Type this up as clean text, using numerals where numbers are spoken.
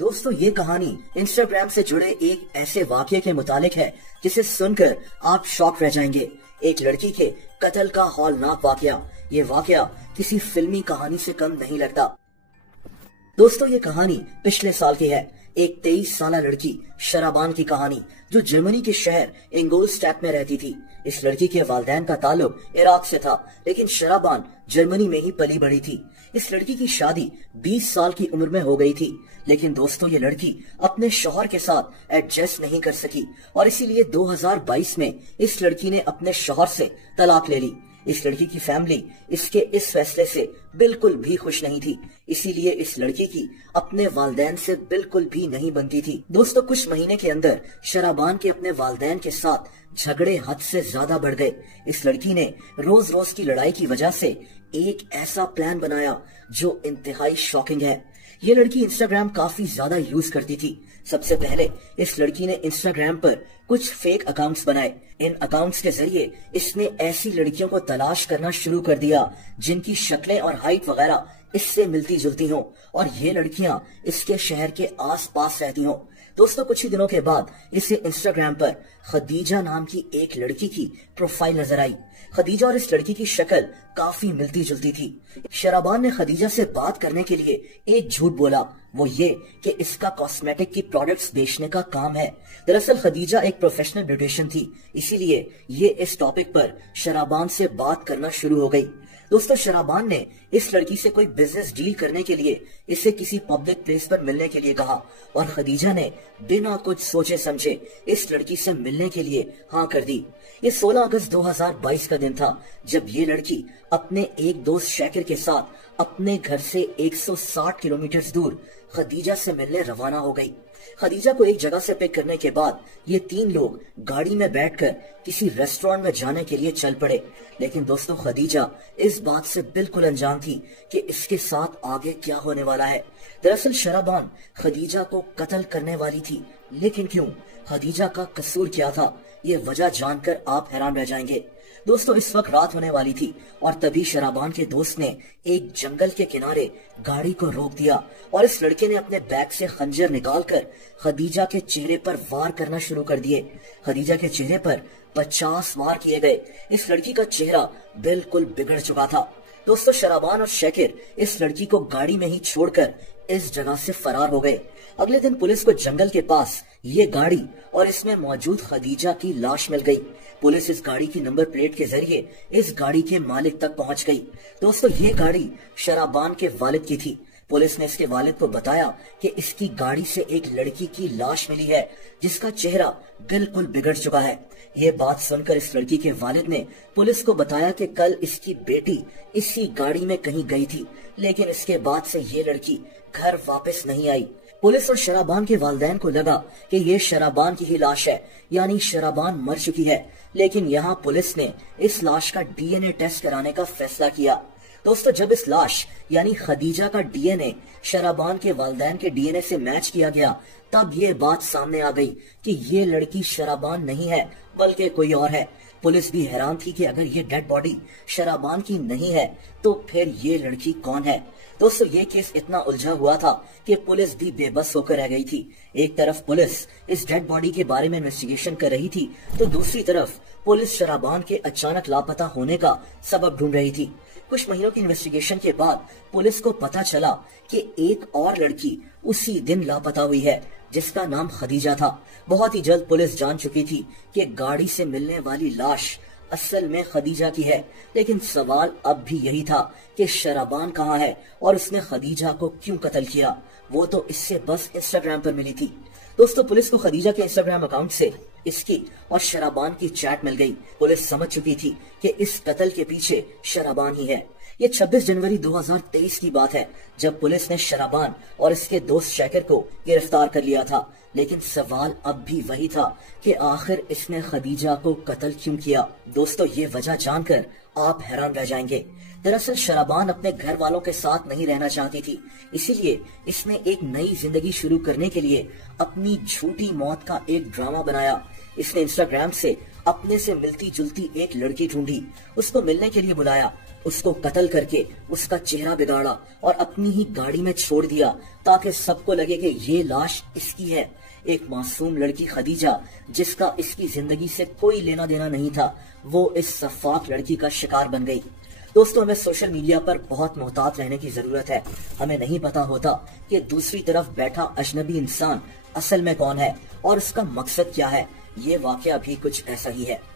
दोस्तों ये कहानी इंस्टाग्राम से जुड़े एक ऐसे वाकये के मुतालिक है जिसे सुनकर आप शॉक रह जाएंगे। एक लड़की के कत्ल का हौलनाक वाकया। ये वाकया किसी फिल्मी कहानी से कम नहीं लगता। दोस्तों ये कहानी पिछले साल की है। एक 23 साल लड़की शराबान की कहानी, जो जर्मनी के शहर इंगोलस्टैट में रहती थी। इस लड़की के वालिदैन का ताल्लुक इराक से था, लेकिन शराबान जर्मनी में ही पली बढ़ी थी। इस लड़की की शादी 20 साल की उम्र में हो गई थी, लेकिन दोस्तों ये लड़की अपने शौहर के साथ एडजस्ट नहीं कर सकी और इसीलिए 2022 में इस लड़की ने अपने शौहर से तलाक ले ली। इस लड़की की फैमिली इसके इस फैसले से बिल्कुल भी खुश नहीं थी, इसीलिए इस लड़की की अपने वालिदैन से बिल्कुल भी नहीं बनती थी। दोस्तों कुछ महीने के अंदर शराबान के अपने वालिदैन के साथ झगड़े हद से ज्यादा बढ़ गए। इस लड़की ने रोज रोज की लड़ाई की वजह से एक ऐसा प्लान बनाया जो इंतहाई शॉकिंग है। ये लड़की इंस्टाग्राम काफी ज्यादा यूज करती थी। सबसे पहले इस लड़की ने इंस्टाग्राम पर कुछ फेक अकाउंट्स बनाए। इन अकाउंट्स के जरिए इसने ऐसी लड़कियों को तलाश करना शुरू कर दिया जिनकी शक्लें और हाइट वगैरह इससे मिलती जुलती हों और ये लड़कियां इसके शहर के आसपास रहती हों। दोस्तों कुछ ही दिनों के बाद इसे इंस्टाग्राम पर खदीजा नाम की एक लड़की की प्रोफाइल नजर आई। खदीजा और इस लड़की की शक्ल काफी मिलती जुलती थी। शराबान ने खदीजा से बात करने के लिए एक झूठ बोला, वो ये कि इसका कॉस्मेटिक की प्रोडक्ट्स बेचने का काम है। दरअसल खदीजा एक प्रोफेशनल ब्यूटिशियन थी, इसीलिए ये इस टॉपिक पर शराबान से बात करना शुरू हो गई। दोस्तों शराबान ने इस लड़की से कोई बिजनेस डील करने के लिए इसे किसी पब्लिक प्लेस पर मिलने के लिए कहा और खदीजा ने बिना कुछ सोचे समझे इस लड़की से मिलने के लिए हाँ कर दी। ये 16 अगस्त 2022 का दिन था जब ये लड़की अपने एक दोस्त शाकिर के साथ अपने घर से 160 किलोमीटर दूर खदीजा से मिलने रवाना हो गई। खदीजा को एक जगह से पिक करने के बाद ये तीन लोग गाड़ी में बैठकर किसी रेस्टोरेंट में जाने के लिए चल पड़े। लेकिन दोस्तों खदीजा इस बात से बिल्कुल अनजान थी कि इसके साथ आगे क्या होने वाला है। दरअसल शराबान खदीजा को कत्ल करने वाली थी, लेकिन क्यों? खदीजा का कसूर क्या था? ये वजह जानकर आप हैरान रह जाएंगे। दोस्तों इस वक्त रात होने वाली थी और तभी शराबान के दोस्त ने एक जंगल के किनारे गाड़ी को रोक दिया और इस लड़के ने अपने बैग से खंजर निकालकर खदीजा के चेहरे पर वार करना शुरू कर दिए। खदीजा के चेहरे पर 50 वार किए गए। इस लड़की का चेहरा बिल्कुल बिगड़ चुका था। दोस्तों शराबान और शाकिर इस लड़की को गाड़ी में ही छोड़कर इस जगह से फरार हो गए। अगले दिन पुलिस को जंगल के पास ये गाड़ी और इसमें मौजूद खदीजा की लाश मिल गई। पुलिस इस गाड़ी की नंबर प्लेट के जरिए इस गाड़ी के मालिक तक पहुंच गई। दोस्तों ये गाड़ी शराबान के वालिद की थी। पुलिस ने इसके वालिद को बताया कि इसकी गाड़ी से एक लड़की की लाश मिली है जिसका चेहरा बिल्कुल बिगड़ चुका है। ये बात सुनकर इस लड़की के वालिद ने पुलिस को बताया कि कल इसकी बेटी इसी गाड़ी में कहीं गई थी, लेकिन इसके बाद से ये लड़की घर वापस नहीं आई। पुलिस और शराबान के वालिदैन को लगा कि ये शराबान की ही लाश है, यानी शराबान मर चुकी है। लेकिन यहाँ पुलिस ने इस लाश का डीएनए टेस्ट कराने का फैसला किया। दोस्तों जब इस लाश यानी खदीजा का डीएनए शराबान के वालिदैन के डीएनए से मैच किया गया, तब ये बात सामने आ गई कि ये लड़की शराबान नहीं है बल्कि कोई और है। पुलिस भी हैरान थी कि अगर ये डेड बॉडी शराबान की नहीं है तो फिर ये लड़की कौन है। दोस्तों ये केस इतना उलझा हुआ था कि पुलिस भी बेबस होकर रह गई थी। एक तरफ पुलिस इस डेड बॉडी के बारे में इन्वेस्टिगेशन कर रही थी तो दूसरी तरफ पुलिस शराबान के अचानक लापता होने का सबब ढूंढ रही थी। कुछ महीनों की इन्वेस्टिगेशन के बाद पुलिस को पता चला कि एक और लड़की उसी दिन लापता हुई है जिसका नाम खदीजा था। बहुत ही जल्द पुलिस जान चुकी थी कि गाड़ी से मिलने वाली लाश असल में खदीजा की है, लेकिन सवाल अब भी यही था कि शराबान कहाँ है और उसने खदीजा को क्यों कत्ल किया। वो तो इससे बस इंस्टाग्राम पर मिली थी। दोस्तों पुलिस को खदीजा के इंस्टाग्राम अकाउंट से इसकी और शराबान की चैट मिल गई। पुलिस समझ चुकी थी कि इस कत्ल के पीछे शराबान ही है। ये 26 जनवरी 2023 की बात है जब पुलिस ने शराबान और इसके दोस्त शाकिर को गिरफ्तार कर लिया था। लेकिन सवाल अब भी वही था कि आखिर इसने खदीजा को कत्ल क्यों किया। दोस्तों ये वजह जानकर आप हैरान रह जाएंगे। दरअसल शराबान अपने घर वालों के साथ नहीं रहना चाहती थी, इसीलिए इसने एक नई जिंदगी शुरू करने के लिए अपनी झूठी मौत का एक ड्रामा बनाया। इसने इंस्टाग्राम से अपने से मिलती जुलती एक लड़की ढूंढी, उसको मिलने के लिए बुलाया उसको कत्ल करके उसका चेहरा बिगाड़ा और अपनी ही गाड़ी में छोड़ दिया ताकि सबको लगे कि ये लाश इसकी है। एक मासूम लड़की खदीजा, जिसका इसकी जिंदगी से कोई लेना देना नहीं था, वो इस सफाक लड़की का शिकार बन गई। दोस्तों, हमें सोशल मीडिया पर बहुत मोहतात रहने की जरूरत है। हमें नहीं पता होता कि दूसरी तरफ बैठा अजनबी इंसान असल में कौन है और उसका मकसद क्या है। ये वाकया भी कुछ ऐसा ही है।